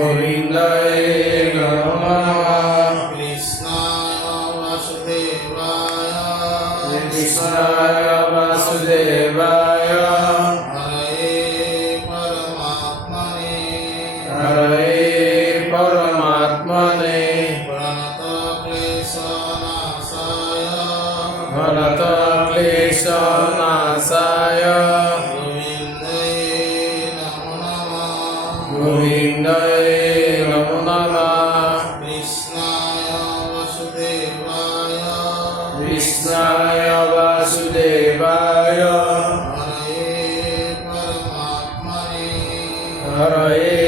গোবিন্দায় নমো নমঃ। কৃষ্ণায় বাসুদেবায় কৃষ্ণায় বাসুদেবায় হরে পরমাত্মনে হরে পরমাত্মনে প্রণত ক্লেশনাশায় ভরত ক্লেশনাশায় গোবিন্দায় নমো গোবিন্দায় নমঃ। নমো নমঃ। কৃষ্ণায় বাসুদেবায় কৃষ্ণায় বাসুদেবায় হরে পরমাত্মনে হরে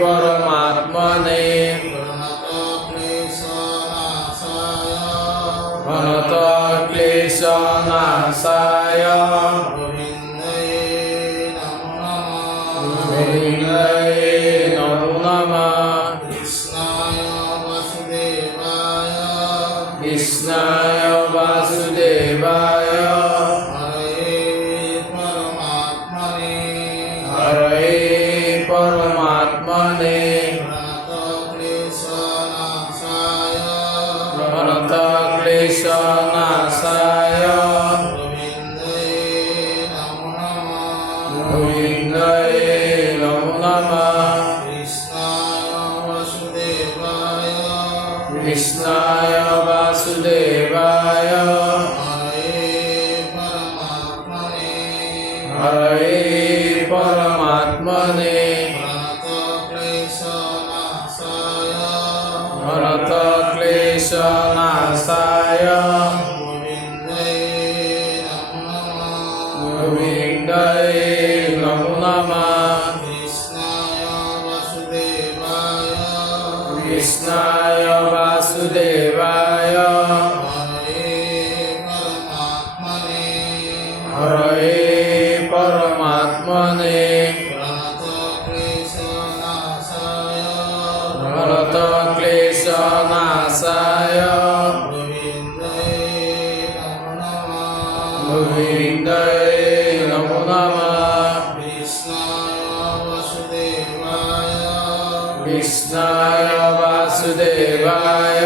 পরমাত্মনে প্রণত ভরত ক্লেশনাশায় ক্লেশনাশায় গোবিন্দায় নমো গোবিন্দায় নমো নমঃ। নমঃ। কৃষ্ণায় বাসুদেবায় কৃষ্ণায় বাসুদেবায় হরে পরমাত্মনে হরে পরমাত্মনে প্রণত ক্লেশনাশায় ভরত ক্লেশনাশায় গোবিন্দায় নমো গোবিন্দায় নমঃ। নমো নমঃ। কৃষ্ণায় বাসুদেবায় কৃষ্ণায় বাসুদেবায় হরে পরমাত্মনে হরে পরমাত্মনে প্রণত ক্লেশনাশায় ভরত ক্লেশনাশায় গোবিন্দায় নমো গোবিন্দায় নমো নমঃ। নমঃ। কৃষ্ণায় বাসুদেবায় কৃষ্ণায় বাসুদেবায় হরে পরমাত্মনে হরে পরমাত্মনে প্রণত ভরত ক্লেশনাশায় ক্লেশনাশায় গোবিন্দায় নমো গোবিন্দায় নমো নমঃ। নমঃ। কৃষ্ণায় বাসুদেবায়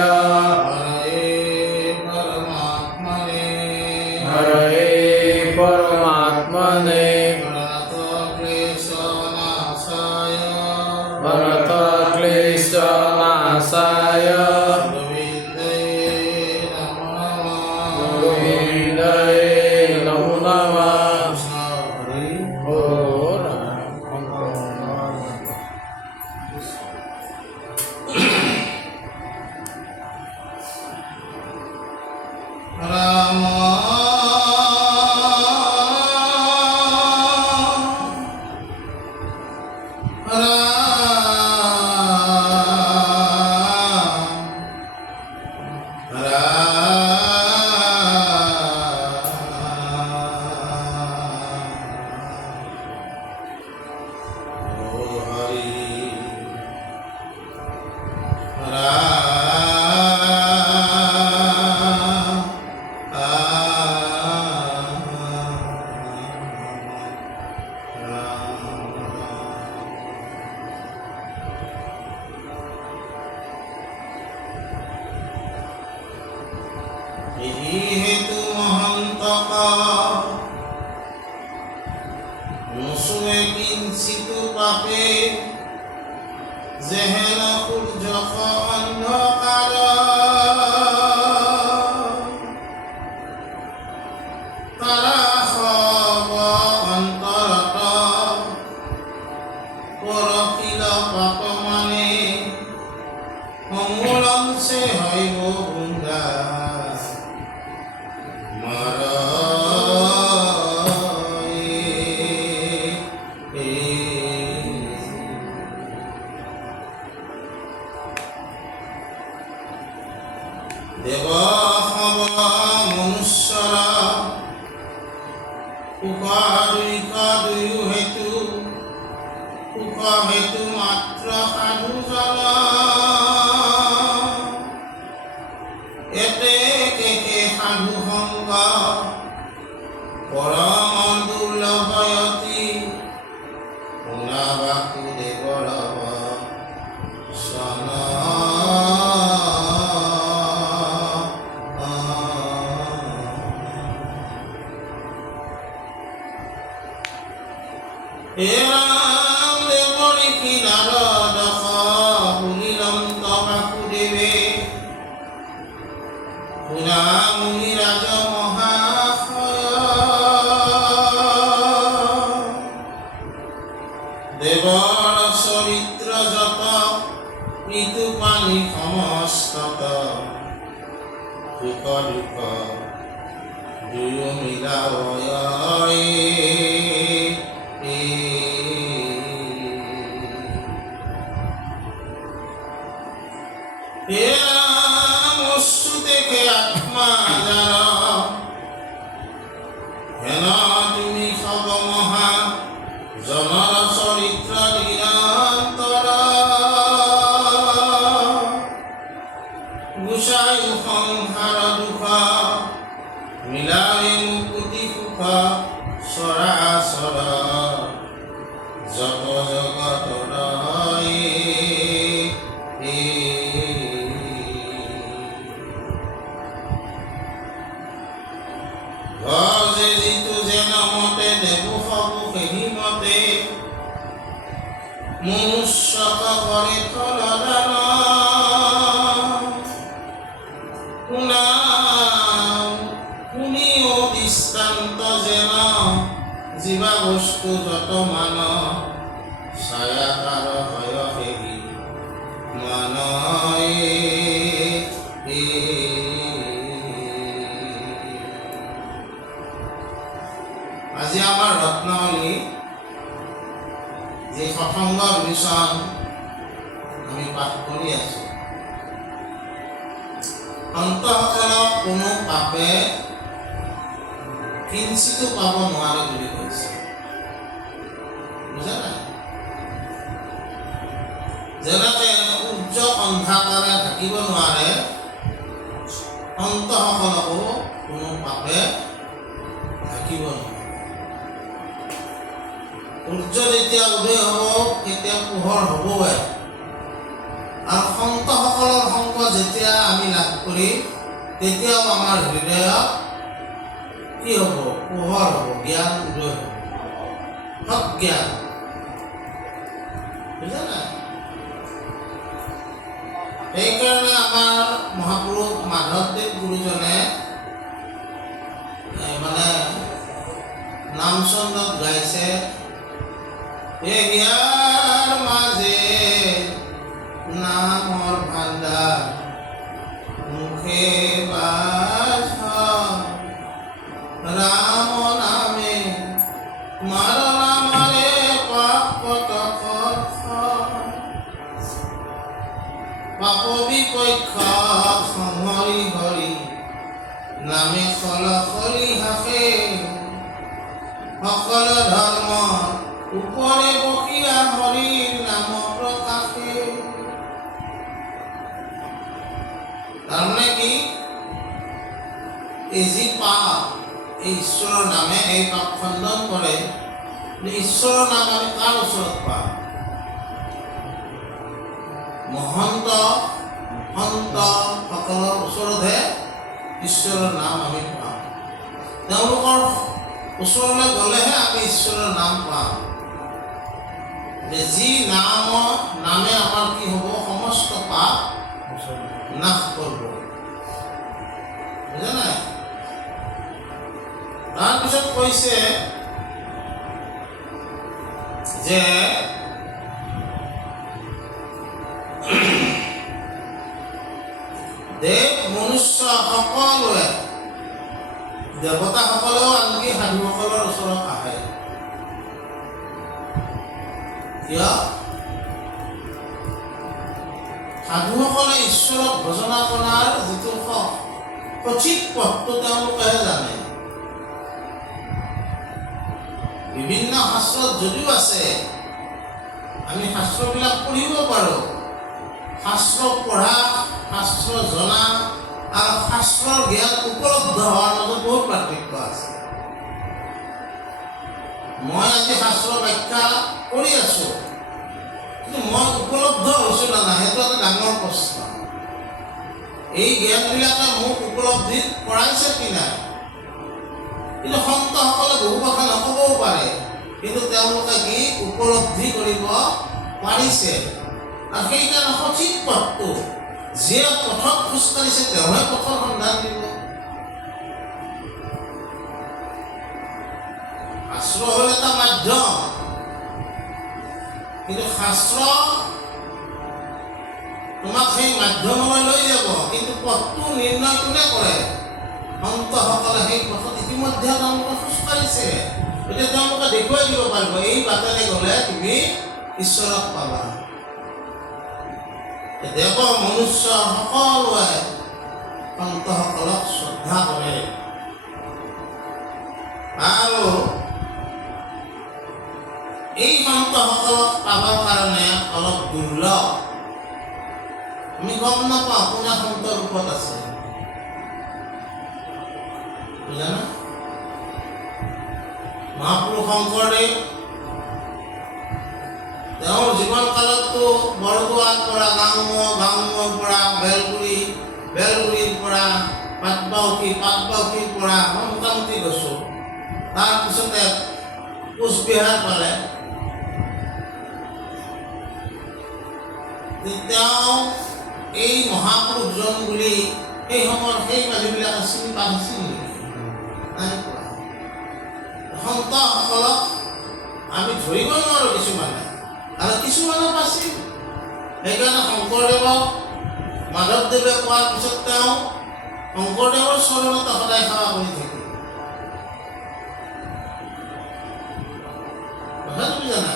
হরে পরমাত্মনে প্রণত ভরত ক্লেশনাশায় ক্লেশনাশায় গোবিন্দায় নমো নমঃ। ও রাম ଏହି ହେତୁ ମହନ୍ତକ নুসুয়ে কিঞ্চিতু পাপে যেহেন সূর্যক অন্ধকার তারা সব অন্তরত পরকিল পাপ মানে সমূলংশে হইব বুন্দা দেব হব মনুষ্যরা সুখ দুয়ো হেতু সুখ হেতু মাত্ৰ সাধু জন এতে কেকে সাধু সংগ পৰম দুৰ্লভয়তি শুনা বাসুদেৱৰ সনা এৰাম দেবৰি কি নাৰদ শুনিলন্ত বাসুদেৱে শুনা মুনি ৰাজ মহাশয় দেৱৰ চৰিত্ৰ যত ঋতু পানী সমস্তত সুখ দুখ দুয়ো মিলায় মস্যু দেখে আত্মা যারা হেন তুমি সব মহা জনর চরিত্র নিরন্তর গুচাই সংসার দুখ মিলাবে মুকুতি সুখ চৰাচৰ যত জগতৰ ভজে যিটো যেন মতে দেবো সবু সেই মতে মনুষ্যক কৰে ফলদান শুনিও দৃষ্টান্ত যেন জীৱা বস্তু যত মান ছায়াকাৰ হয় সেই মানয় আজি আমাৰ ৰত্নাৱলী যি সৎসংগ মিছন আমি পাঠ কৰি আছো সন্তসকলক কোনো পাপে কিঞ্চিতো পাব নোৱাৰে বুলি কৈছে বুজা নাই যেনেকে সূৰ্য অন্ধকাৰে ঢাকিব নোৱাৰে সন্তসকলকো কোনো পাপে ঢাকিব নোৱাৰে সূৰ্য যেতিয়া উদয় হ'ব তেতিয়া পোহৰ হ'বই আৰু সন্তসকলৰ সংগ যেতিয়া আমি লাভ কৰিম তেতিয়াও আমাৰ হৃদয়ত কি হ'ব পোহৰ হ'ব জ্ঞান উদয় হ'ব সজ্ঞান বুজা নাই সেইকাৰণে আমাৰ মহাপুৰুষ মাধৱদেৱ গুৰুজনে মানে নামচন্দত গাইছে ইয়াৰ মাজে নামৰ ভাণ্ডাৰ মুখে বাজ ৰাম নামে মাৰ নামৰে পাপ পাপ বিপক্ষ সংহৰি হৰি নামে খলখলি হাসে সকল ধৰ্ম উপৰে বকিয়া হৰিৰ নাম প্ৰকাশে তাৰ মানে কি এই যি পাপ এই ঈশ্বৰৰ নামে এই পাপ খণ্ডন কৰে ঈশ্বৰৰ নাম আমি কাৰ ওচৰত পাম মহন্ত সন্ত সকলৰ ওচৰতহে ঈশ্বৰৰ নাম আমি পাম তেওঁলোকৰ ওচৰলৈ গ'লেহে আমি ঈশ্বৰৰ নাম পাম যি নামে আমাৰ কি হ'ব সমস্ত পাপ নাশ কৰিব বুজা নাই তাৰপিছত কৈছে যে দেৱ মনুষ্য সকলোৱে দেৱতাসকলেও আনকি সাধুসকলৰ ওচৰত আহে কিয় সাধুসকলে ঈশ্বৰক ভজনা কৰাৰ যিটো সঠিক পথটো তেওঁলোকেহে জানে বিভিন্ন শাস্ত্ৰত যদিও আছে আমি শাস্ত্ৰবিলাক পঢ়িব পাৰোঁ শাস্ত্ৰ পঢ়া শাস্ত্ৰ জনা আৰু শাস্ত্ৰৰ জ্ঞান উপলব্ধ হোৱাৰ মাজত বহুত পাৰ্থক্য আছে মই আজি শাস্ত্ৰ ব্যাখ্যা কৰি আছোঁ কিন্তু মই উপলব্ধ হৈছোঁ না নাই সেইটো এটা ডাঙৰ প্ৰশ্ন। এই জ্ঞানবিলাকে মোক উপলব্ধি কৰাইছে কি নাই? কিন্তু সন্তসকলে বহু কথা নক'বও পাৰে, কিন্তু তেওঁলোকে কি উপলব্ধি কৰিব পাৰিছে। আৰু সেইকাৰণে সঠিক পথটো যিয়ে পথত খোজকাঢ়িছে তেওঁহে পথৰ সন্ধান দিব। শাস্ত্ৰ হ'ল এটা মাধ্যম, কিন্তু শাস্ত্ৰ তোমাক সেই মাধ্যমলৈ লৈ যাব, কিন্তু পথটো নিৰ্ণয় কোনে কৰে? সন্তসকলে সেই পথত ইতিমধ্যে তেওঁলোকে খোজকাঢ়িছে। এতিয়া তেওঁলোকে দেখুৱাই দিব পাৰিব এই বাটেৰে গ'লে তুমি ঈশ্বৰক পাবা। দেৱ মনুষ্য সকলোৱে সন্তসকলক শ্ৰদ্ধা কৰে আৰু এই সন্তসকলক পাবৰ কাৰণে অলপ দুৰ্লভ। আমি গম নাপাওঁ কোনে সন্ত ৰূপত আছে, বুজানা? মহাপুৰুষ শংকৰদেৱ তেওঁৰ জীৱন কালততো বৰদোৱাৰ পৰা গাঁৱৰ পৰা বেলগুৰিৰ পৰা পাটবাউসীৰ পৰা মই মোটামুটি গৈছোঁ। তাৰপিছতে কোচবিহাৰ পালে। তেওঁ এই মহাপুৰুষজন বুলি সেই সময়ত সেই মানুহবিলাকে চিনি পাইছিল নেকি? নাই পোৱা। সন্তসকলক আমি ধৰিব নোৱাৰোঁ কিছুমানে, আৰু কিছুমানে পাইছিল। সেইকাৰণে শংকৰদেৱক মাধৱদেৱে কোৱাৰ পিছত তেওঁ শংকৰদেৱৰ চৰণত সদায় সেৱা কৰি থাকে। কথা তুমি জানা?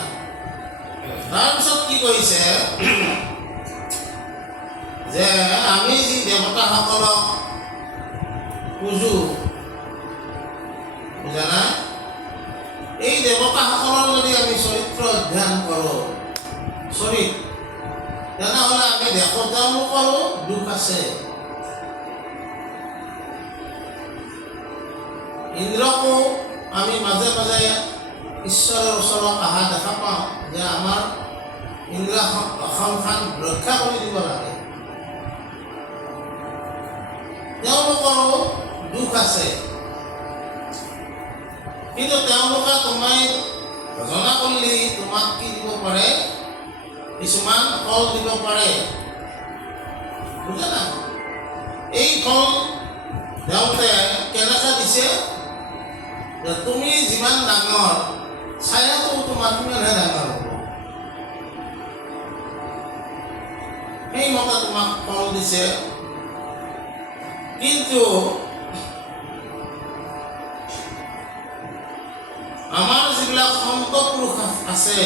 তাৰপিছত কি কৰিছে যে আমি যি দেৱতাসকলক পূজো, বুজানা? এই দেৱতাসকলৰ যদি আমি চৰিত্ৰ অধ্যয়ন কৰোঁ, তেনেহ'লে আমি দেখোঁ তেওঁলোকৰো দুখ আছে। ইন্দ্ৰকো আমি মাজে মাজে ঈশ্বৰৰ ওচৰত অহা দেখা পাওঁ যে আমাৰ ইন্দ্ৰ অসমখন ৰক্ষা কৰি দিব লাগে। তেওঁলোকৰো দুখ আছে, কিন্তু তেওঁলোকে তোমাক ভজনা কৰিলে তোমাক কি দিব পাৰে? কিছুমান ফল দিব পাৰে, বুজানা? এই ফল তেওঁতে কেনেকৈ দিছে যে তুমি যিমান ডাঙৰ ছায়াটো তোমাৰ সিমানহে ডাঙৰ হ'ব। সেইমতে তোমাক ফল দিছে। কিন্তু আমাৰ যিবিলাক সন্ত পুৰুষ আছে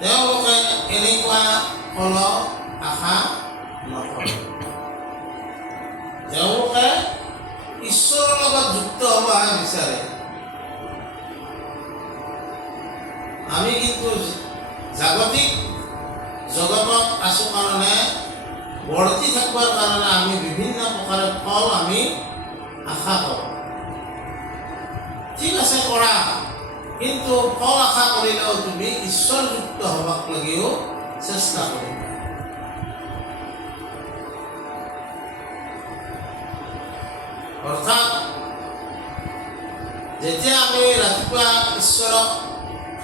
তেওঁলোকে এনেকুৱা ফলৰ আশা নকৰে। তেওঁলোকে ঈশ্বৰৰ লগত যুক্ত হ'বহে বিচাৰে। আমি কিন্তু জাগতিক জগতত আছোঁ কাৰণে, বৰ্তি থাকিবৰ কাৰণে আমি বিভিন্ন প্ৰকাৰৰ ফল আমি আশা কৰোঁ। ঠিক আছে, কৰা, কিন্তু ফল আশা কৰিলেও তুমি ঈশ্বৰযুক্ত হ'বাক লাগিও চেষ্টা কৰিবা। অৰ্থাৎ যেতিয়া আমি ৰাতিপুৱা ঈশ্বৰক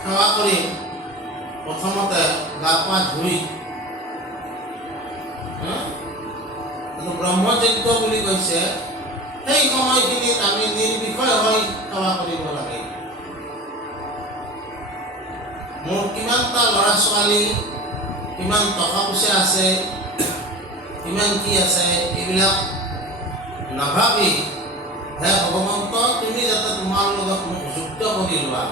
সেৱা কৰিম, প্ৰথমতে গা পা ধুই ব্ৰহ্মযজ্ঞ বুলি কৈছে, সেই সময়খিনিত আমি নিৰ্বিষয় হৈ সেৱা কৰিব লাগে। মোৰ কিমানটা ল'ৰা ছোৱালী, কিমান টকা পইচা আছে, কিমান কি আছে, এইবিলাক নাভাবি হে ভগৱন্ত তুমি যাতে তোমাৰ লগত মোক যুক্ত কৰি লোৱা,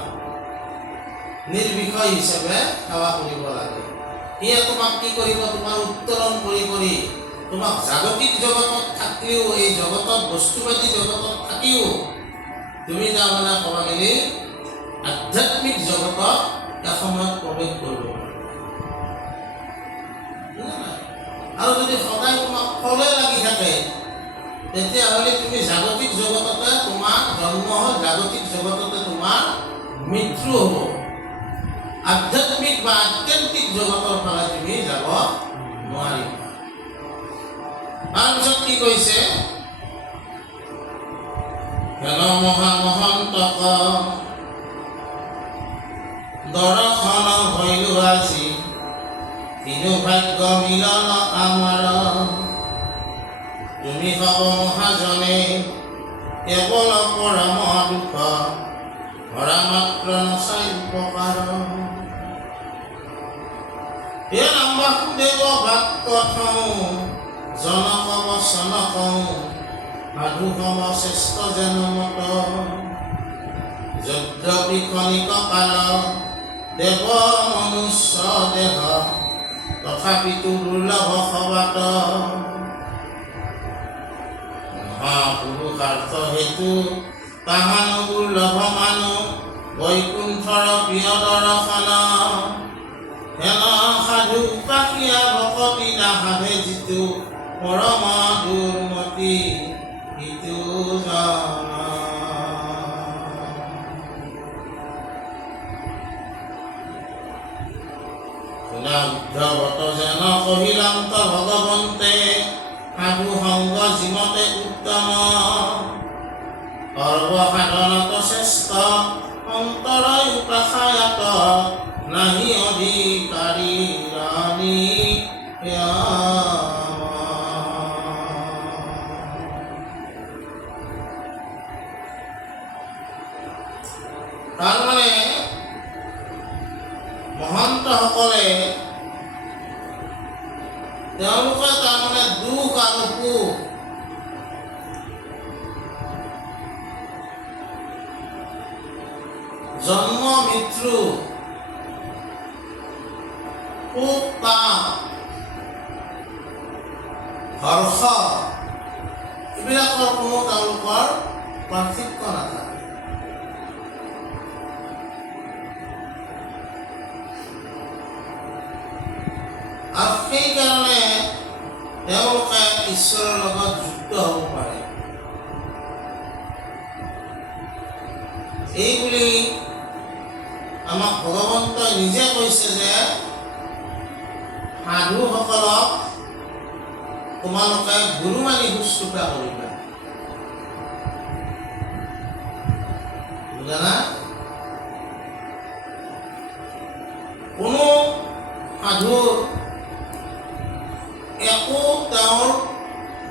নিৰ্বিষয় হিচাপে সেৱা কৰিব লাগে। সিয়ে তোমাক কি কৰিব? তোমাৰ উত্তৰণ কৰি কৰি তোমাক জাগতিক জগতত থাকিও, এই জগতত বস্তুবাদী জগতত থাকিও তুমি তাৰমানে ক'ব গ'লে আধ্যাত্মিক জগতত এসময়ত প্ৰৱেশ কৰিব পাৰা। আৰু যদি সদায় তোমাক ফলে লাগি থাকে, তেতিয়াহ'লে তুমি জাগতিক জগততে তোমাৰ জন্ম হয়, জাগতিক জগততে তোমাৰ মৃত্যু হ'ব। আধ্যাত্মিক বা আত্যন্তিক জগতৰ ফালে তুমি যাব নোৱাৰিবা। তাৰপিছত কি কৈছে? হেন মহামহন্তক দৰ্শন হইলো আজি, তিনু ভাগ্য মিলন আমাৰ। তুমি হব মহাজনে কেৱল পৰম দুখ, হৰা মাত্ৰ নচাই উপকাৰ। হে নাম বাসুদেৱ বাক্য থওঁ, জনক বচন কওঁ, সাধু সম শ্ৰেষ্ঠ যেন মত। যদ্যপি ক্ষণিক কাল দেৱ মনুষ্য দেহ, তথাপিতো দুৰ্লভ সবাত। মহাপুৰুষাৰ্থ হেতু তাহানো দুৰ্লভ মানুহ, বৈকুণ্ঠৰ প্ৰিয় দৰ্শন। হেন সাধু পাখিয়া ভকতি নাভাবে যিটো, পৰম দুৰ্মতি সিটো জন। উদ্ধৱত যেন কহিলান্ত ভগৱন্তে, সাধু সংগ জীমতে উত্তম। সৰ্বসাধনত শ্ৰেষ্ঠ অন্তৰই উপাসায়ত, নাহি অধিকাৰী ৰাণী। তাৰমানে মহন্তসকলে তেওঁলোকে তাৰমানে দুখ আৰু সুখ জন্ম মৃত্যু সুখ তাপ হৰ্ষ এইবিলাকৰ কোনো তেওঁলোকৰ পাৰ্থক্য নাথাকে। আৰু সেইকাৰণে তেওঁলোকে ঈশ্বৰৰ লগত যুক্ত হ'ব পাৰে। এইবুলি আমাক ভগৱন্তই নিজে কৈছে যে সাধুসকলক তোমালোকে গুৰু মানি শুশ্ৰূষা কৰিবা। বুজানা? কোনো সাধুৰ একো তেওঁৰ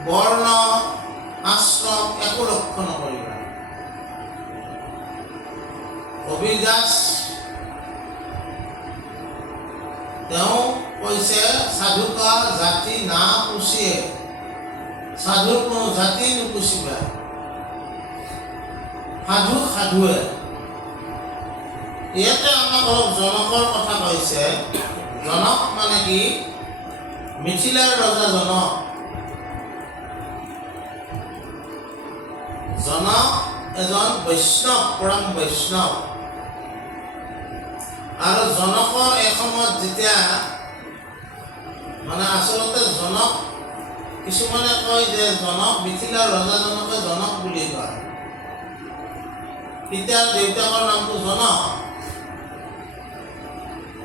বৰ্ণ আশ্ৰম একো লক্ষ্য নকৰিবা। কবিৰ দাস তেওঁ কৈছে সাধুকা জাতি না পুচিয়ে, সাধুৰ কোনো জাতি নুপুচিবা, সাধু সাধুৱে। ইয়াতে আমাক অলপ জনকৰ কথা কৈছে। জনক মানে কি? মিথিলাৰ ৰজা জনক। জনক এজন বৈষ্ণৱ, পৰম বৈষ্ণৱ। আৰু জনকৰ এসময়ত যেতিয়া মানে আচলতে জনক, কিছুমানে কয় যে জনক মিথিলাৰ ৰজাজনকে জনক বুলি কয়। তেতিয়া দেউতাকৰ নামটো জনক,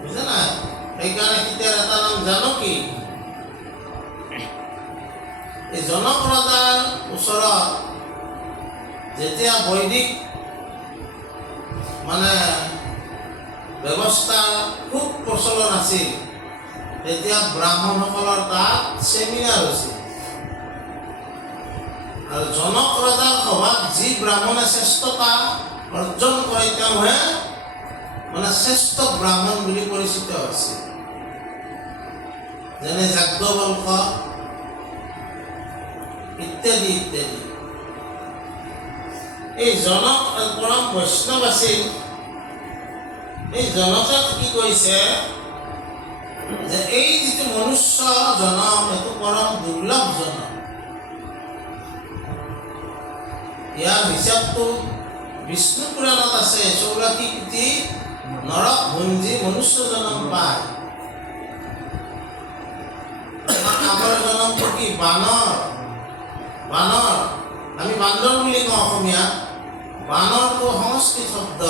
বুজা নাই? সেইকাৰণে তেতিয়াৰ এটা নাম জানকী। এই জনক ৰজাৰ ওচৰত যেতিয়া বৈদিক মানে ব্যৱস্থা খুব প্ৰচলন আছিল, তেতিয়া ব্ৰাহ্মণসকলৰ তাত চেমিনাৰ হৈছিল। আৰু জনক ৰজাৰ সভাত যি ব্ৰাহ্মণে শ্ৰেষ্ঠতা অৰ্জন কৰে তেওঁহে মানে শ্ৰেষ্ঠ ব্ৰাহ্মণ বুলি পৰিচিত হৈছিল। যেনে যাজ্ঞবল্ক ইত্যাদি ইত্যাদি। এই জনক পৰম বৈষ্ণৱ আছিল। এই জনকে কি কৈছে যে এই যিটো মনুষ্য জনম, এইটো পৰম দুৰ্লভ জনম। ইয়াৰ হিচাপটো বিষ্ণু পুৰাণত আছে। 84 কোটি নৰক ভঞ্জী মনুষ্য জনম পায়। আগৰ জনমটো কি? বানৰ। বানৰ আমি বান্দৰ বুলি কওঁ অসমীয়াত। বানৰটো সংস্কৃত শব্দ।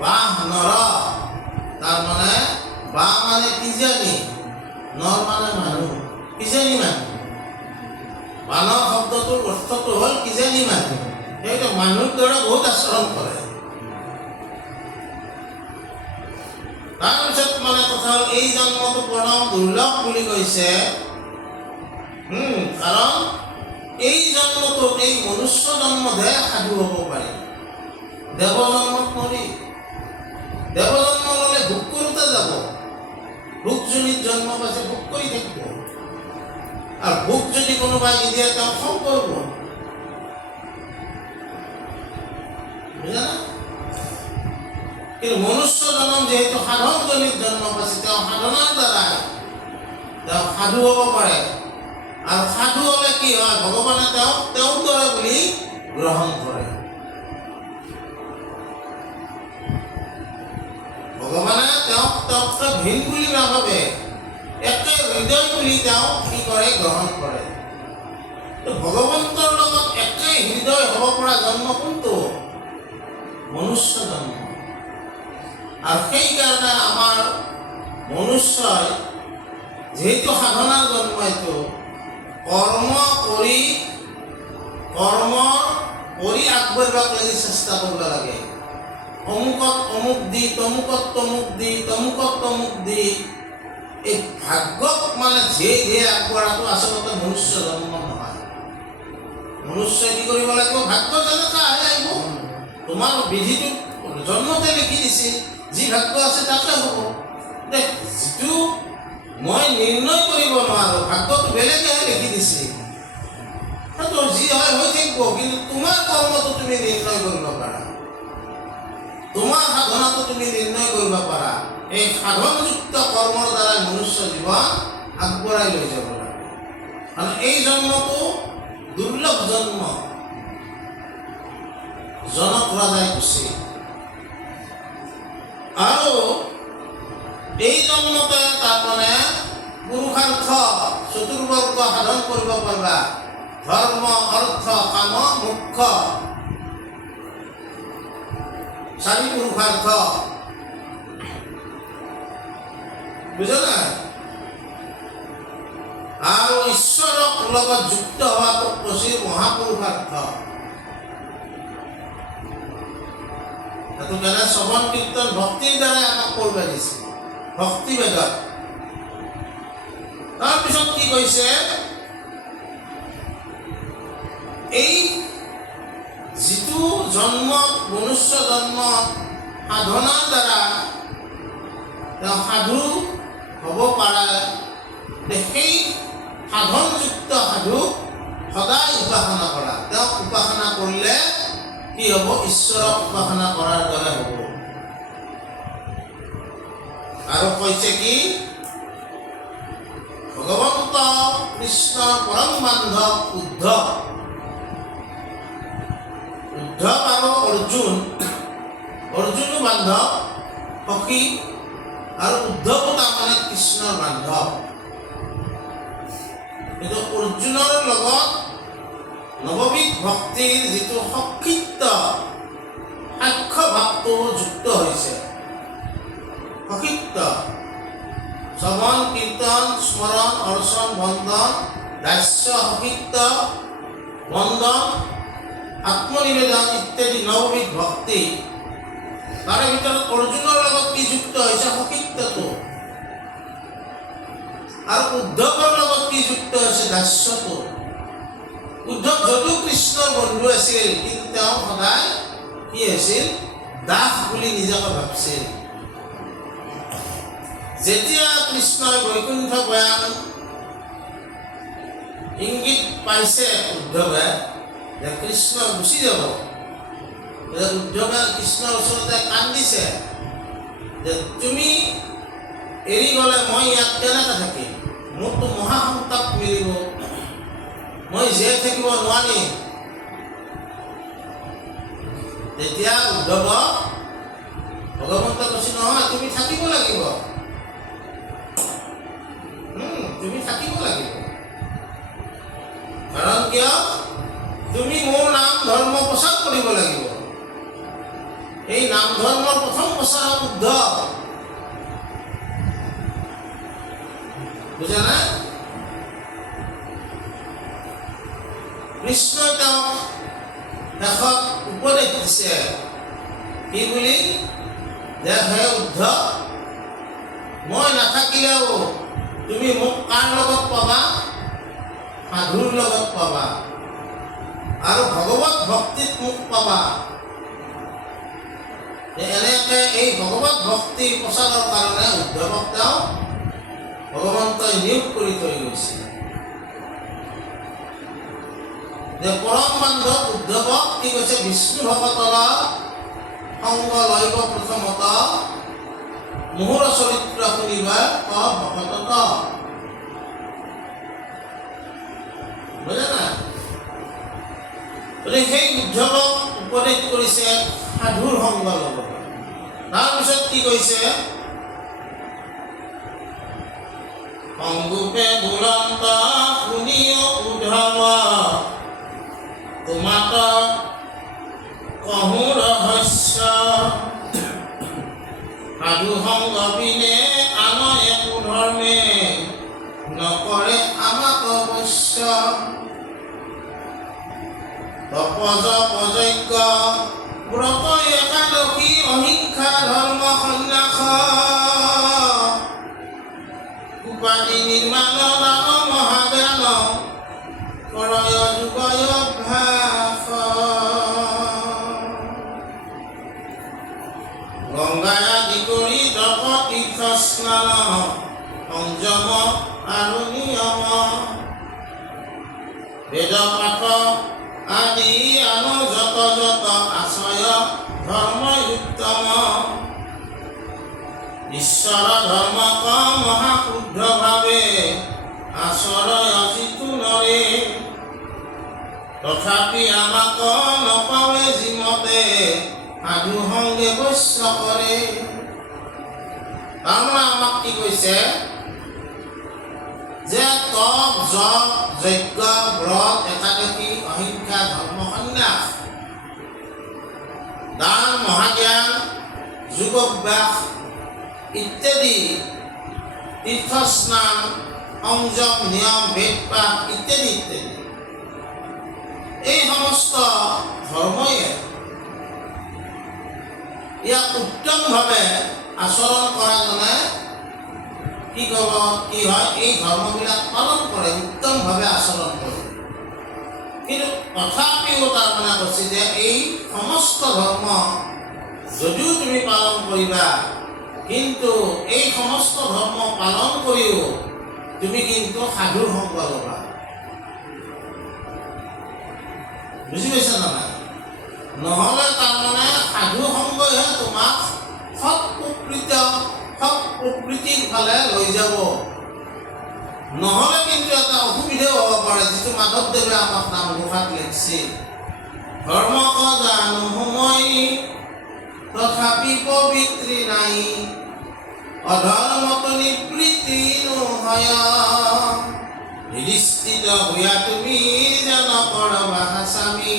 বাহ নৰ, তাৰ মানে বা মানে কিজানি, নৰ মানে মানুহ, কিজানি মানুহ। বানৰ শব্দটোৰ অৰ্থটো হ'ল কিজানি মানুহ। সেইটো মানুহৰ দৰে বহুত আচৰণ কৰে। তাৰপিছত মানে কথা হ'ল এই জন্মটো পৰম দুৰ্লভ বুলি কৈছে। কাৰণ এই জন্মটোত এই মনুষ্য জন্মতহে সাধু হ'ব পাৰে। দেৱ জন্মত নৰি। দেৱ জন্ম ল'লে ভোগ কৰোঁতে যাব। ভোগজনিত জন্ম পাইছে, ভোগ কৰি থাকিব। আৰু ভোগ যদি কোনোবাই নিদিয়ে তেওঁ খং কৰিব। বুজা না? কিন্তু মনুষ্য জন্ম যিহেতু সাধনজনিত জন্ম পাইছে, তেওঁ সাধনাৰ দ্বাৰাই তেওঁ সাধু হ'ব পাৰে। আৰু সাধু হ'লে কি হয়, ভগৱানে তেওঁক তেওঁৰ দৰে বুলি গ্ৰহণ কৰে। ভগৱানে তেওঁক তেওঁতকৈ ভিন বুলি নাভাবে, একে হৃদয় বুলি তেওঁ কি কৰে, গ্ৰহণ কৰে। ভগৱন্তৰ লগত একে হৃদয় হ'ব পৰা জন্ম কোনটো? মনুষ্য জন্ম। আৰু সেইকাৰণে আমাৰ মনুষ্যই যিহেতু সাধনাৰ জন্ম, এইটো কৰ্ম কৰি আগবাঢ়িবাক লাগি চেষ্টা কৰিব লাগে। অমুকত অমুক দি, তমুকত তমুক দি, তমুকত তমুক দি এই ভাগ্যক মানে ধেৰ আগবঢ়াটো আচলতে মনুষ্য জন্ম নহয়। মনুষ্যই কি কৰিব লাগিব? ভাগ্য যেনেকৈ আহে আহিব। তোমাৰ বিধিটো জন্মতে লিখি দিছে, যি ভাগ্য আছে তাকে হ'ব। যিটো মই নিৰ্ণয় কৰিব নোৱাৰোঁ, ভাগ্যটো বেলেগেহে লিখি দিছে, সেইটো যি হয় হৈ থাকিব। কিন্তু তোমাৰ কৰ্মটো তুমি নিৰ্ণয় কৰিব পাৰা, তোমাৰ সাধনাটো তুমি নিৰ্ণয় কৰিব পাৰা। এই সাধনযুক্ত কৰ্মৰ দ্বাৰাই মনুষ্য জীৱন আগবঢ়াই লৈ যাব লাগে। আৰু এই জন্মটো দুৰ্লভ জন্ম। জনক ৰজাই কৈছে। আৰু এই জন্মতে তাৰমানে পুৰুষাৰ্থ চতুৰ্বৰ্গ সাধন কৰিব পাৰিবা। ধৰ্ম, অৰ্থ, কাম, মোক্ষ, 4 পুৰুষাৰ্থ। বুজা নাই? আৰু ঈশ্বৰৰ লগত যুক্ত হোৱাটো 25 মহাপুৰুষাৰ্থ। সেইটো কাৰণে শ্ৰৱণ কীৰ্তন ভক্তিৰ দ্বাৰাই আমাক কৰিব দিছে, ভক্তি বেদত। তাৰপিছত কি কৈছে? এই যিটো জন্মত, মনুষ্য জন্মত সাধনাৰ দ্বাৰা তেওঁ সাধু হ'ব পাৰে, সেই সাধনযুক্ত সাধুক সদায় উপাসনা কৰা। তেওঁক উপাসনা কৰিলে কি হ'ব? ঈশ্বৰক উপাসনা কৰাৰ দৰে হ'ব। আৰু কৈছে কি? ভগৱন্ত কৃষ্ণৰ পৰম বান্ধৱ উদ্ধৱ। উদ্ধৱ আৰু অৰ্জুনো বান্ধৱ, সখী। আৰু উদ্ধৱো তাৰমানে কৃষ্ণৰ বান্ধৱ। কিন্তু অৰ্জুনৰ লগত নৱবিধ ভক্তিৰ যিটো সক্ষিত্ব, সাক্ষ্য ভাৱটো যুক্ত হৈছে। সক্ষিত্ব শ্ৰৱণ, কীৰ্তন, স্মৰণ, অৰ্চন, বন্দন, দাস্য, সক্ষিত্ব, বন্দন, আত্মনিবেদন ইত্যাদি নৱবিধ ভক্তি। তাৰে ভিতৰত অৰ্জুনৰ লগত কি যুক্ত হৈছে? সক্ষিত্বটো। আৰু উদ্ধৱৰ লগত কি যুক্ত হৈছে? দাস্যটো। উদ্ধৱ যদিও কৃষ্ণৰ বন্ধু আছিল, কিন্তু তেওঁ সদায় কি হৈছিল? দাস বুলি নিজকে ভাবিছিল। যেতিয়া কৃষ্ণই বৈকুণ্ঠ বয়ান ইংগিত পাইছে উদ্ধৱে যে কৃষ্ণ গুচি যাব, উদ্ধৱে কৃষ্ণৰ ওচৰতে কান্দিছে যে তুমি এৰি গ'লে মই ইয়াত কেনেকৈ থাকিম? মোৰতো মহাসন্তাপ মিলিব, মই জীয়াই থাকিব নোৱাৰিম। তেতিয়া উদ্ধৱক ভগৱন্ত কৈছে, নহয়, তুমি থাকিব লাগিব, তুমি থাকিব লাগিব। কাৰণ কিয়? তুমি মোৰ নাম ধৰ্ম প্ৰচাৰ কৰিব লাগিব। এই নাম ধৰ্মৰ প্ৰথম প্ৰচাৰ উদ্ধৱ। বুজা নাই? কৃষ্ণই তেওঁক শেষত উপদেশ দিছে কি বুলি, যে হে উদ্ধৱ, মই নাথাকিলেও তুমি মোক কাৰ লগত পাবা? সাধুৰ লগত পাবা, আৰু ভগৱত ভক্তিত মোক পাবা। এনেকৈ এই ভগৱত ভক্তি প্ৰচাৰৰ কাৰণে উদ্ধৱক তেওঁ ভগৱন্তই নিয়োগ কৰি থৈ গৈছে। যে পৰম বান্ধৱ উদ্ধৱক কি কৈছে, বিষ্ণু ভকতৰ সংগ লয়ব প্ৰথমত, মোহৰ চৰিত্ৰ শুনিবা ভকতত। বুজা নাই? গতিকে সেই উদ্ধৱক উপদেশ কৰিছে সাধুৰ সংগ ল'ব। তাৰপিছত কি কৈছে, সংগোপে বুলন্ত শুনিও উদ্ধৱ, তোমাত কহো ৰহস্য, সাধু সংগ বিনে আন একো ধৰ্মে, নকৰে আমাক অৱশ্য। তপজ পযজ্ঞ ব্ৰত একাদশী অহিংসা ধৰ্ম সন্ন্যাস, উপাধি নিৰ্মাণ দান মহাজ্ঞান, কৰয় যুগয় অভ্যাস। গংগা আদি কৰি দপ তীৰ্থ স্নান, সংযম আৰু নিয়ম, বেদ পাঠ আদি আনো যত যত আশ্ৰয় ধৰ্ম উত্তম। ঈশ্বৰ ধৰ্মক মহাশুদ্ধ ভাৱে, আশ্ৰয় যিটো নৰে, তথাপি আমাক নপাৱে যিমতে, সাধু সংগে বশ্য কৰে। তাৰমানে আমাক কি কৈছে, যে তপ জপ যজ্ঞ ব্ৰত একাদশী অহিংসা ধৰ্ম সন্ন্যাস, দান মহাজ্ঞান যোগাভ্যাস ইত্যাদি, তীৰ্থস্নান সংযম নিয়ম বেদ পাঠ ইত্যাদি ইত্যাদি, এই সমস্ত ধৰ্মই ইয়াক উত্তমভাৱে আচৰণ কৰাজনে কি ক'ব, কি হয়, এই ধৰ্মবিলাক পালন কৰে, উত্তমভাৱে আচৰণ কৰে। কিন্তু তথাপিও তাৰমানে কৈছে যে এই সমস্ত ধৰ্ম যদিও তুমি পালন কৰিবা, কিন্তু এই সমস্ত ধৰ্ম পালন কৰিও তুমি কিন্তু সাধুৰ সংগ ল'বা। বুজি পাইছা না নাই? নহ'লে তাৰমানে সাধু সংগইহে তোমাক সৎ প্ৰকৃতিৰ ফালে লৈ যাব। নহ'লে কিন্তু এটা অসুবিধাও হ'ব পাৰে, যিটো মাধৱদেৱে আমাক নামঘোষাত লিখিছে, ধৰ্মক জানো সময় তথাপি পবিত্ৰী নাই, অধৰ্মত নিবৃত্তি নহয়, নিৰিষ্ঠিত হোৱা তুমি যেন কৰবা স্বামী,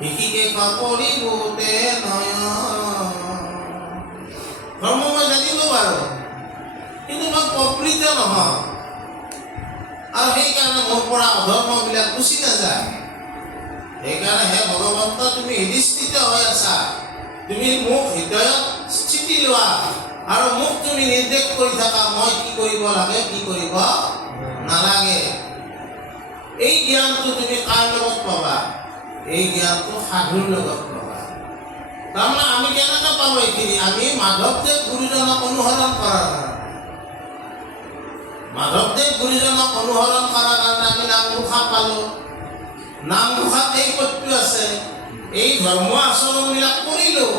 বিশেষে কৰিবতে নয়। ধৰ্ম মই জানিব পাৰোঁ, কিন্তু মই প্ৰকৃত নহয়, আৰু সেইকাৰণে মোৰ পৰা অধৰ্মবিলাক গুচি নাযায়। সেইকাৰণে হে ভগৱন্ত, তুমি হৃদিস্থিত হৈ আছা, তুমি মোক হৃদয়ত স্থিতি লোৱা, আৰু মোক তুমি নিৰ্দেশ কৰি থাকা মই কি কৰিব লাগে কি কৰিব নালাগে। এই জ্ঞানটো তুমি কাৰ লগত পাবা? এই জ্ঞানটো সাধুৰ লগত পাবা। তাৰমানে আমি কেনেকৈ পাব এইখিনি? আমি মাধৱদেৱ গুৰুজনক অনুসৰণ কৰাৰ কাৰণে, মাধৱদেৱ গুৰুজনক অনুসৰণ কৰাৰ কাৰণে আমি নামঘোষা পালোঁ। নামঘোষাত এই পদটো আছে, এই ধৰ্ম আচৰণবিলাক কৰিলোঁ,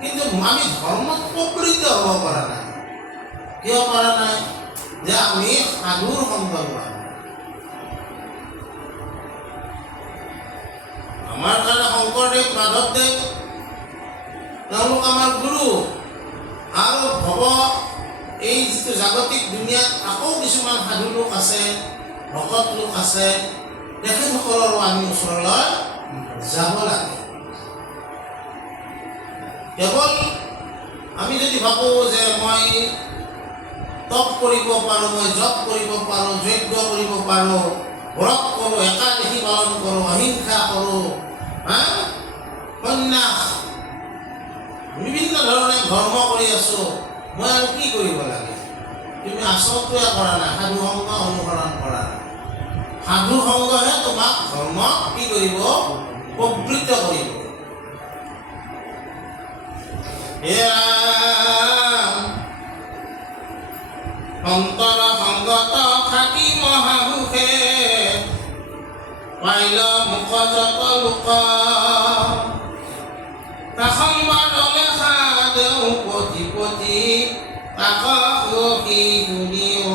কিন্তু আমি ধৰ্মত প্ৰকৃত হ'ব পৰা নাই। কিয় পৰা নাই? যে আমি সাধুৰ সংগ লোৱা। আমাৰ কাৰণে শংকৰদেৱ মাধৱদেৱ তেওঁলোক আমাৰ গুৰু, আৰু ভৱ এই যিটো জাগতিক দুনিয়াত আকৌ কিছুমান সাধু লোক আছে, ভকত লোক আছে, তেখেতসকলৰো আমি ওচৰলৈ যাব লাগে। কেৱল আমি যদি ভাবোঁ যে মই তপ কৰিব পাৰোঁ, মই জপ কৰিব পাৰোঁ, যজ্ঞ কৰিব পাৰোঁ, ব্ৰত কৰোঁ, একাদশী পালন কৰোঁ, অহিংসা কৰোঁ, সন্ন্যাস, বিভিন্ন ধৰণে ধৰ্ম কৰি আছোঁ, মই আৰু কি কৰিব লাগে? তুমি আচলটোৱে কৰা নাই, সাধু সংগ অনুসৰণ কৰা নাই। সাধু সংগহে তোমাক ধৰ্মক কি কৰিব? প্ৰবৃত্ত কৰিব। অন্তৰ সংগত থাকি মহাসুখে পাইল মুখজত লোক কাষম্বাদলে সাদেও পতি পতি কাষ সখী শুনিও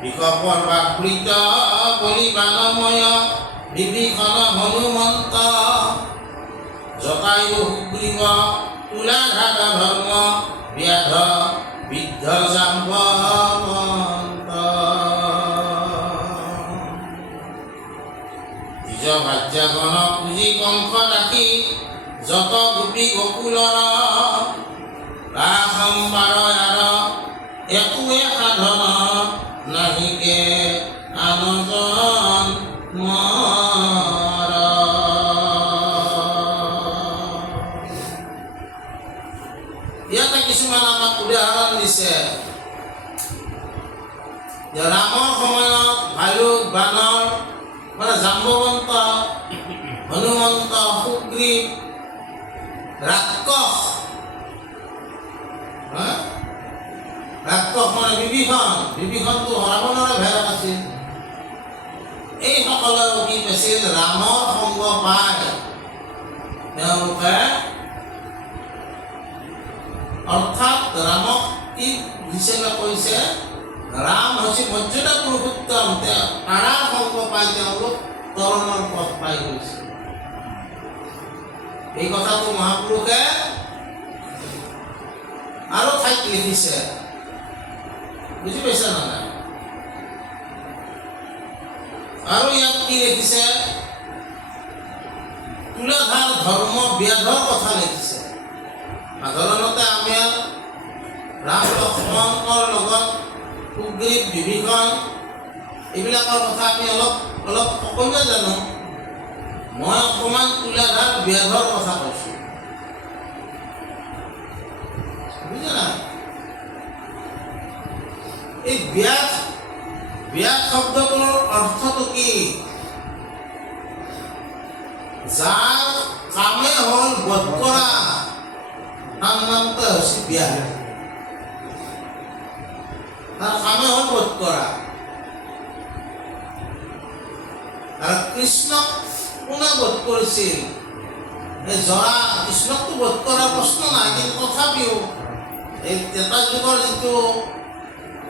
বিকপৰ বাকৃত বলিবানময় বিভীষণ হনুমন্ত জটায়ু সুগ্ৰীৱ তুলাঘাত ধৰ্ম ব্যাধ বিদ্ধ জাম্বৱন্ত নিজ ভাজ্যগণ পুঁজি কংস ৰাখি যত গোপী গকুলৰ ৰাসম্বাৰ একোৱে সাধন নাহিকে আনজন মৰ। ইয়াতে কিছুমান আমাক উদাহৰণ দিছে যে ৰামৰ সময়ত ভালুক বানৰ মানে জাম্বৱন্ত, হনুমন্ত, সুগ্ৰীৱ, ৰাক্ষস, ৰাক্ষস মানে বিভীষণটো ৰাৱণৰে ভেদত আছিল। এইসকলে কি পাইছিল? ৰামৰ সংগ পাই তেওঁলোকে অৰ্থাৎ ৰামক কি হিচাপে কৈছে? ৰাম হৈছে মৰ্যাদা পুৰুষোত্তম, তাৰাৰ সংগ পাই তেওঁলোক তৰণৰ পথ পাই গৈছে। এই কথাটো মহাপুৰুষে আৰু ঠাইত লিখিছে, বুজি পাইছে না নাই? আৰু ইয়াত কি লিখিছে? তুলাধাৰ ধৰ্ম ব্যাধৰ কথা লিখিছে। সাধাৰণতে আমি ৰাম লক্ষ্মণৰ লগত সুগ্ৰীৱ, বিভীষণ এইবিলাকৰ কথা আমি অলপ সকলোৱে জানো। মই অকণমান তুলাধাৰ ব্যাধৰ কথা কৈছোঁ, বুজিছে না? এই ব্যাধ শব্দটোৰ অৰ্থটো কি? যাৰ কামে হ'ল বধ কৰা, তাৰ নামটো হৈছে ব্যাধ। তাৰ কামে হ'ল বধ কৰা। আৰু কৃষ্ণক কোনে বধ কৰিছিল? এই জৰা। কৃষ্ণকটো বধ কৰাৰ প্ৰশ্ন নাই, কিন্তু তথাপিও এই এটা যুগৰ যিটো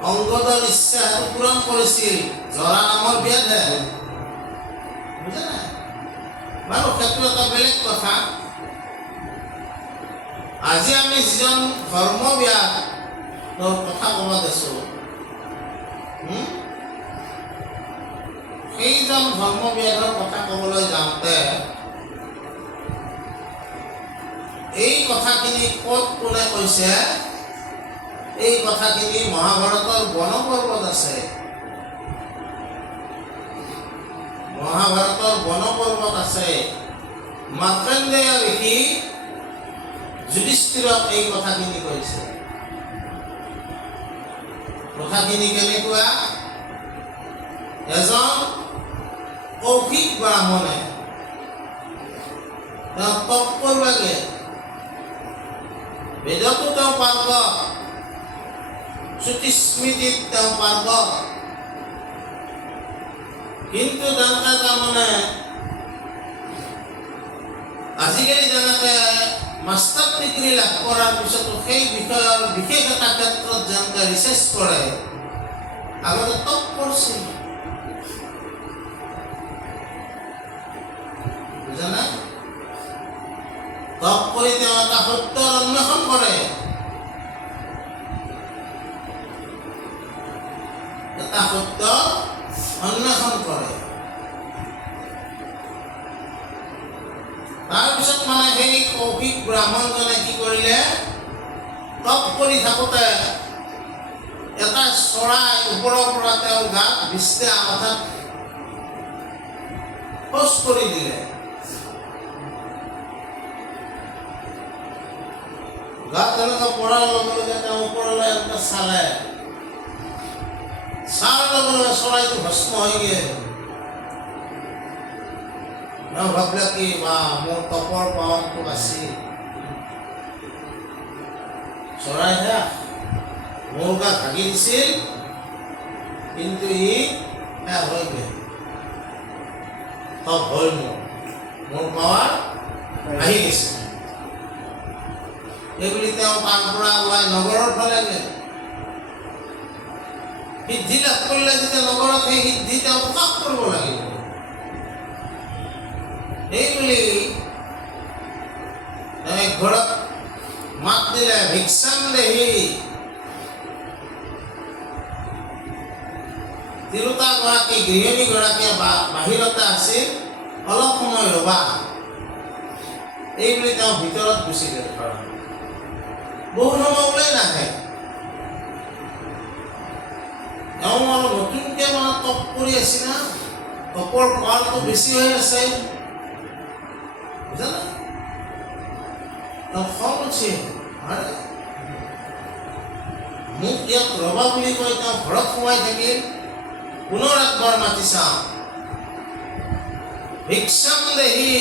অংগদৰ ইচ্ছা সেইটো পূৰণ কৰিছিল জৰা নামৰ ব্যাধে, বুজা নাই? বাৰু সেইটো এটা বেলেগ কথা। আজি আমি যিজন ধৰ্মব্যাধৰ কথা ক'ব দিছোঁ, সেইজন ধৰ্মব্যাধৰ কথা ক'বলৈ যাওঁতে এই কথাখিনি ক'ত কোনে কৈছে? এই কথাখিনি মহাভাৰতৰ বনপৰ্বত আছে। মহাভাৰতৰ বনপৰ্বত আছে। মাৰ্কণ্ডেয় ঋষি যুধিষ্ঠিৰক এই কথাখিনি কৈছে। কথাখিনি কেনেকুৱা? এজন কৌশিক ব্ৰাহ্মণে তেওঁ তপ কৰিব লাগে, বেদতো তেওঁ পাৰ্গত, শ্ৰুতি স্মৃতিত তেওঁ পাৰ্গত, কিন্তু তেনেকৈ তাৰমানে আজিকালি যেনেকৈ মাষ্টাৰ ডিগ্ৰী লাভ কৰাৰ পিছতো সেই বিষয়ৰ বিশেষ এটা ক্ষেত্ৰত যেনেকৈ ৰিচাৰ্চ কৰে, আগতে তপ কৰিছিল, বুজা নাই? তপ কৰি তেওঁ এটা সত্যৰ অন্বেষণ কৰে, এটা সত্যৰ অন্বেষণ কৰে। তাৰপিছত মানে সেই কৌশিক ব্ৰাহ্মণজনে কি কৰিলে? তপ কৰি থাকোঁতে এটা চৰাই ওপৰৰ পৰা তেওঁৰ গাত বিষ্ণে অৰ্থাৎ খোজ কৰি দিলে। গাত এনেকুৱা পৰাৰ লগে লগে তেওঁ ওপৰলৈ এনেকৈ চালে, চাৰ লগে লগে চৰাইটো ভস্ম হৈ গ'ল। তেওঁ ভাবিলে কি বা মোৰ তপৰ পাৱনটো আছিল, চৰাইহে মোৰ গাত ভাগি দিছিল, কিন্তু ই হৈ গ'ল, তপ হ'ল মোৰ পাৱাৰ আহি গৈছে। এইবুলি তেওঁ তাৰ পৰা ওলাই নগৰৰ ফালে গ'ল। সিদ্ধি লাভ কৰিলে যেতিয়া নগৰত সেই সিদ্ধি তেওঁ প্ৰকাশ কৰিব লাগিব। এইবুলি তেওঁ ঘৰত মাত দিলে, ভিক্ষাম দেহি। তিৰোতাগৰাকী গৃহিণীগৰাকীয়ে বাহিৰতে আছিল, অলপ সময় ৰ'বা। এইবুলি তেওঁ ভিতৰত গুচি গ'ল ঘৰত। বহু সময় ওলাই নাহে। তেওঁ আৰু নতুনকৈ তপ কৰি আছে না, তপৰ পাৱাৰটো বেছি হৈ আছে, বুজা নাই? তেওঁ খং উঠি মোক ইয়াত ৰবা বুলি কৈ তেওঁ ঘৰত সোমাই থাকিল। পুনৰ একবাৰ মাতি চাওঁ, ভিক্ষাম দেহি।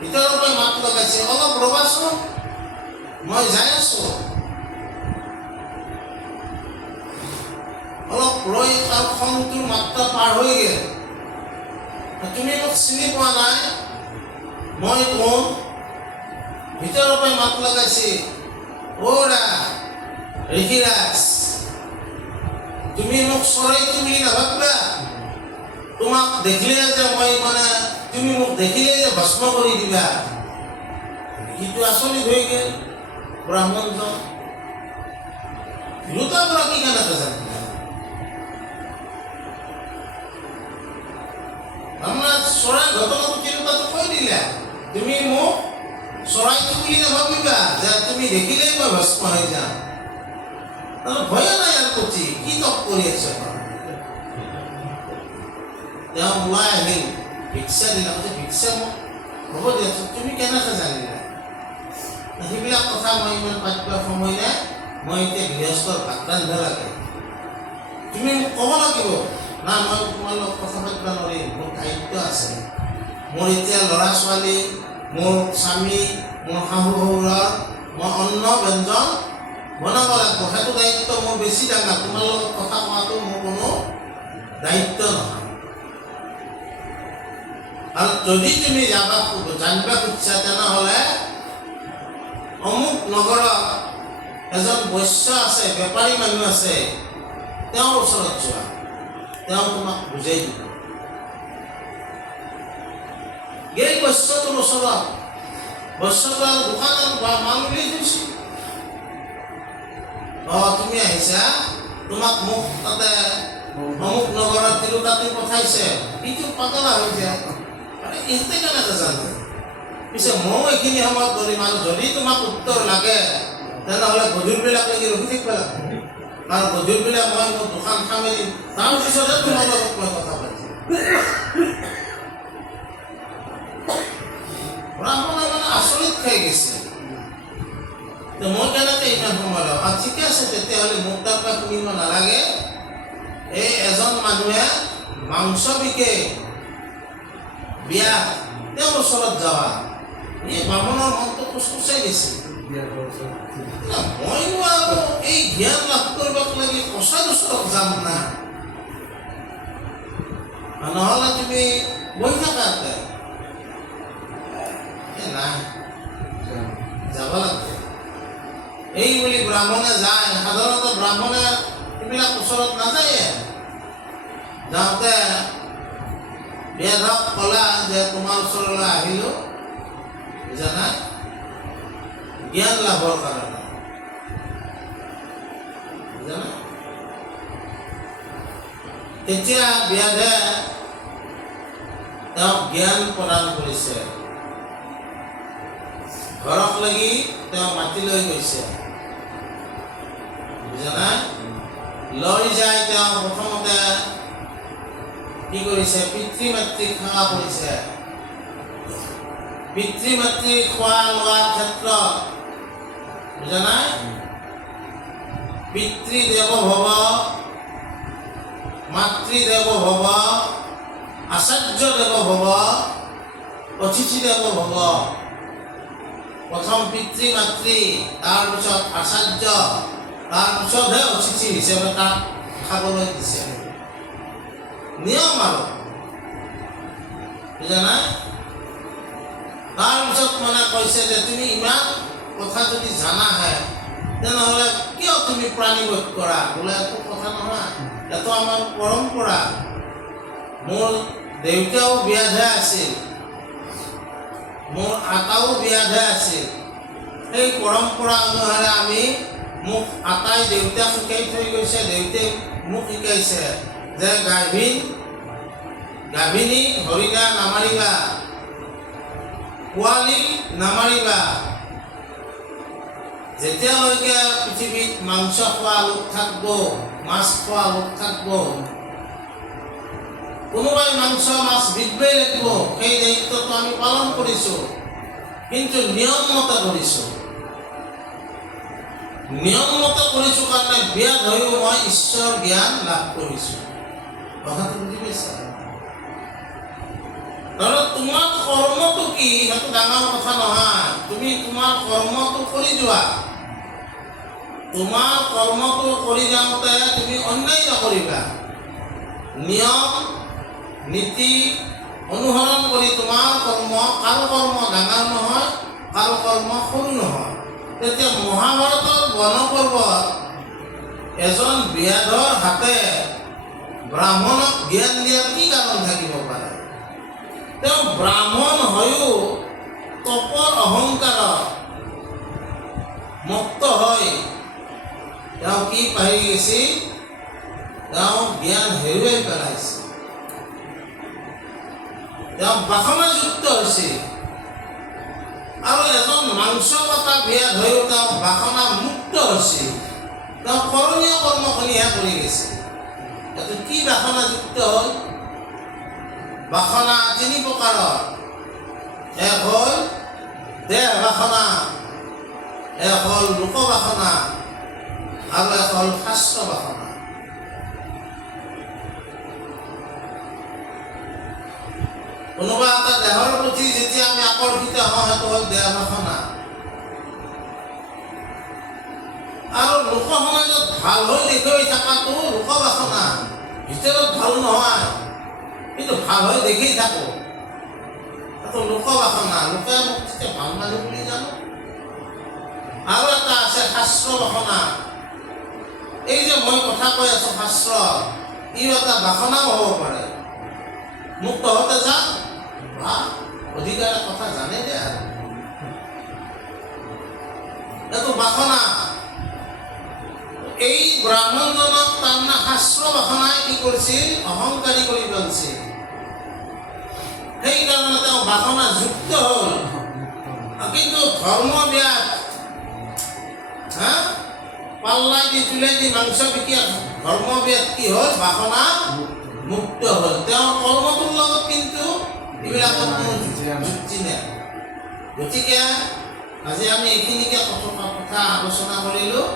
ভিতৰৰ পৰা মাত লগাইছে, অলপ ৰবাচোন, মই যাই আছো। অলপ ৰৈ তাৰ খংটোৰ মাত্ৰা পাৰ হৈ গ'ল। তুমি মোক চিনি পোৱা নাই, মই কোন? ভিতৰৰ পৰা মাত লগাইছে, অ'ৰা ঋষিৰাজ, তুমি মোক চৰাইটো বুলি নাভাবিবা। তোমাক দেখিলে যে মই তুমি মোক দেখিলে যে ভস্ম কৰি দিবা। সিটো আচৰিত হৈ গ'ল ব্ৰাহ্মণজন। তিৰোতাগৰাকী কেনেকৈ জানে? আমাৰ চৰাই ঘটনাটো তিৰোতাটো কৈ দিলে, তুমি মোক চৰাইটো বুলি নাভাবিবা, যে তুমি দেখিলেই মই ভস্ম হৈ যাম। ভয় নাই ইয়াৰ প্ৰতি, কি তপ কৰি আছে? তেওঁ ওলাই আহিল, ভিক্ষা দিলা। ভিক্ষা মোক হ'ব দিয়াচোন, তুমি কেনেকৈ জানিলা? সেইবিলাক কথা মই ইমান পাতিবৰ সময় নাই, মই এতিয়া গৃহস্থৰ ভাত ৰান্ধিব লাগে। তুমি মোক ক'ব লাগিব। না, মই তোমাৰ লগত কথা পাতিব নোৱাৰিম, মোৰ দায়িত্ব আছে। মোৰ এতিয়া ল'ৰা ছোৱালী, মোৰ স্বামী, মোৰ শাহু শহুৰৰ মই অন্ন ব্যঞ্জন বনাব লাগিব। সেইটো দায়িত্ব মোৰ বেছি ডাঙৰ। তোমাৰ লগত কথা কোৱাটো মোৰ কোনো দায়িত্ব নহয়। আৰু যদি তুমি জানিব খুজিছা, তেনেহ'লে অমুক নগৰত এজন বৈশ্য আছে, বেপাৰী মানুহ আছে, তেওঁৰ ওচৰত যোৱা, তেওঁ তোমাক বুজাই দিব। গেল বৈশ্যটোৰ ওচৰত। বৈশ্যটো আৰু দোকান আৰু মাল উলিয়াই থৈছিল। তুমি আহিছা, তোমাক মোক তাতে অমুক নগৰত তিৰোতাটো পঠাইছে। ইটো পাতলা হৈ যায়, ইহঁতে কেনেকৈ জানে? পিছে ময়ো এইখিনি সময়ত কৰিম। আৰু যদি তোমাক উত্তৰ লাগে, তেনেহ'লে গধূলিবিলাক লাগি ৰখি থাকিব লাগিব। আৰু গধূলিবিলাক মই মোৰ দোকান সামৰি দিম, তাৰপিছতহে তোমাৰ লগত মই কথা পাতিম। ব্ৰাহ্মণে আচৰিত খাই গৈছে, মই কেনেকৈ ইমান সময় লওঁ? ঠিকে আছে, তেতিয়াহ'লে মোক তাৰ পৰা শুনিব নালাগে। এই এজন মানুহে মাংস বিকে, বিয়া, তেওঁৰ ওচৰত যাবা। এই ব্ৰাহ্মণৰ মনটো কুচকুচাই গৈছে। মইনো আৰু এই জ্ঞান লাভ কৰিব লাগি কচাৰ ওচৰত যাম না, নহ'লে তুমি বহি থাকা। নাই, যাব লাগিব। এই বুলি ব্ৰাহ্মণে যায়। সাধাৰণতে ব্ৰাহ্মণে এইবিলাক ওচৰত নাযায়ে। যাওঁতে বেদক ক'লা যে তোমাৰ ওচৰলৈ আহিলোঁ, জানা, জ্ঞান লাভৰ কাৰণে। জানা, তেতিয়া ব্যাধে তেওঁক জ্ঞান প্ৰদান কৰিছে। ঘৰত লাগি তেওঁ মাতি লৈ গৈছে। জানা লৈ যায় তেওঁ প্ৰথমতে কি কৰিছে পিতৃ মাতৃক সেৱা কৰিছে পিতৃ মাতৃ খোৱা লোৱাৰ ক্ষেত্ৰত জানা পিতৃ দেৱ ভৱ মাতৃ দেৱ ভৱ আচাৰ্য দেৱ ভৱ অতিথি দেৱ ভৱ প্ৰথম পিতৃ মাতৃ তাৰপিছত আচাৰ্য তাৰপিছতহে অতিথি হিচাপে তাক খাবলৈ দিছে নিয়ম আৰু বুজা তাৰপিছত মানে কৈছে যে তুমি ইমান কথা যদি জানাহে তেনেহ'লে কিয় তুমি প্ৰাণীবধ কৰা বোলে একো কথা নহয় এইটো আমাৰ পৰম্পৰা মোৰ দেউতাও ব্যাধে আছিল মোৰ আটাও ব্যাধে আছিল সেই পৰম্পৰা অনুসাৰে আমি মোক আটাই দেউতাক শিকাই থৈ গৈছে দেউতাই মোক শিকাইছে যে গাভিনী হৰিণা নামাৰিবা পোৱালি নামাৰিবা যেতিয়ালৈকে পৃথিৱীত মাংস খোৱা লোক থাকিব মাছ খোৱা লোক থাকিব কোনোবাই মাংস মাছ বিকিবই লাগিব সেই দায়িত্বটো আমি পালন কৰিছোঁ কিন্তু নিয়মমতে কৰিছোঁ কাৰণে বিয়া ধৰিও মই ঈশ্বৰ জ্ঞান লাভ কৰিছোঁ কথাটো বুজি পাইছা কাৰণ তোমাৰ কৰ্মটো কি সেইটো ডাঙৰ কথা নহয় তুমি তোমাৰ কৰ্মটো কৰি যোৱা তোমাৰ কৰ্মটো কৰি যাওঁতে তুমি অন্যায় নকৰিবা নিয়ম নীতি অনুসৰণ কৰি তোমাৰ কৰ্ম কাৰো কৰ্ম ডাঙৰ নহয় কাৰো কৰ্ম সৰু নহয় তেতিয়া মহাভাৰতৰ বনপৰ্বত এজন ব্যাধৰ হাতে ব্ৰাহ্মণক জ্ঞান দিয়াৰ কি কাৰণ থাকিব পাৰে তেওঁ ব্ৰাহ্মণ হৈও তপৰ অহংকাৰত মুক্ত হৈ তেওঁ কি পাহৰি গৈছে তেওঁ জ্ঞান হেৰুৱাই পেলাইছে তেওঁ বাসনাযুক্ত হৈছে আৰু এজন মাংস কটা ব্যাধ হৈও তেওঁ বাসনা মুক্ত হৈছে তেওঁ কৰণীয় কৰ্মখিনিহে কৰি গৈছে এইটো কি বাসনাযুক্ত হ'ল বাসনা তিনি প্ৰকাৰৰ এক হ'ল দেহ বাসনা এক হ'ল লোক বাসনা আৰু এক হ'ল শাস্ত্ৰ বাসনা কোনোবা এটা দেহৰ প্ৰতি যেতিয়া আমি আকৰ্ষিত হওঁ সেইটো হ'ল দেহ বাসনা আৰু লোক সমাজত ভাল হৈ দেখুৱাই থকাটো লোক বাসনা ভিতৰত ভাল নহয় কিন্তু ভাল হৈ দেখি থাকো এইটো লোক বাসনা লোকে মোক তেতিয়া ভাল মানুহ বুলি জানো আৰু এটা আছে শাস্ত্ৰ বাসনা এই যে মই কথা কৈ আছো শাস্ত্ৰ ই এটা বাসনাও হ'ব পাৰে মোক তহঁতে যা অধিকাৰে কথা জানে দে আৰু এইটো বাসনা এই ব্ৰাহ্মণজনক তাৰমানে শাস্ত্ৰ বাসনাই কি কৰিছিল অহংকাৰী কৰি পেলাইছিল সেইকাৰণে তেওঁ বাসনা যুক্ত হ'ল কিন্তু ধৰ্ম ব্যাধ পাল্লাই দি তুলাই দি মাংস বিকি ধৰ্ম ব্যাধ কি হ'ল বাসনা মুক্ত হ'ল তেওঁৰ কৰ্মটোৰ লগত কিন্তু এইবিলাকৰ কোনো যুক্তি নাই গতিকে আজি আমি এইখিনিকে কথা আলোচনা কৰিলোঁ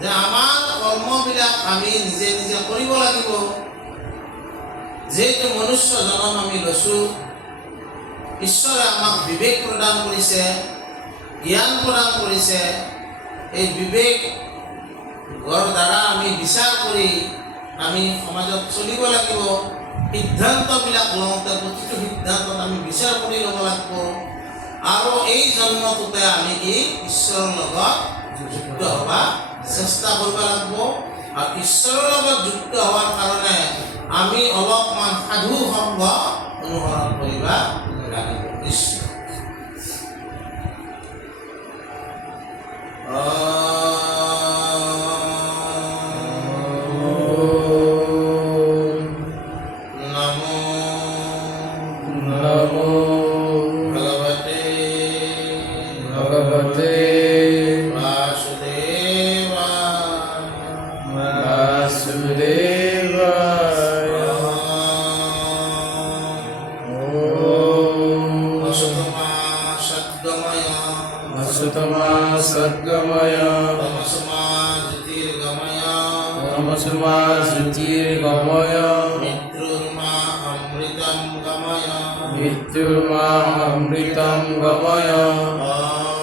যে আমাৰ কৰ্মবিলাক আমি নিজে নিজে কৰিব লাগিব যিহেতু মনুষ্য জনম আমি লৈছোঁ ঈশ্বৰে আমাক বিবেক প্ৰদান কৰিছে জ্ঞান প্ৰদান কৰিছে এই বিবেকৰ দ্বাৰা আমি বিচাৰ কৰি আমি সমাজত চলিব লাগিব সিদ্ধান্তবিলাক লওঁতে প্ৰতিটো সিদ্ধান্তত আমি বিচাৰ কৰি ল'ব লাগিব আৰু এই জন্মটোতে আমি কি ঈশ্বৰৰ লগত যুক্ত হ'বা চেষ্টা কৰিব লাগিব আৰু ঈশ্বৰৰ লগত যুক্ত হোৱাৰ কাৰণে আমি অলপমান সাধু সংগ অনুসৰণ কৰিব লাগিব কৃষ্ণ ভগৱতে বাসুদেৱায় সদ্গময় असुतमा सद्गमय তমসমা জ্যোতিৰ্গময় तमसुमा ज्योतिर्गमय মৃত্যুৰ্মা অমৃতম গময় मृत्युर्मा अमृतं गमय ॐ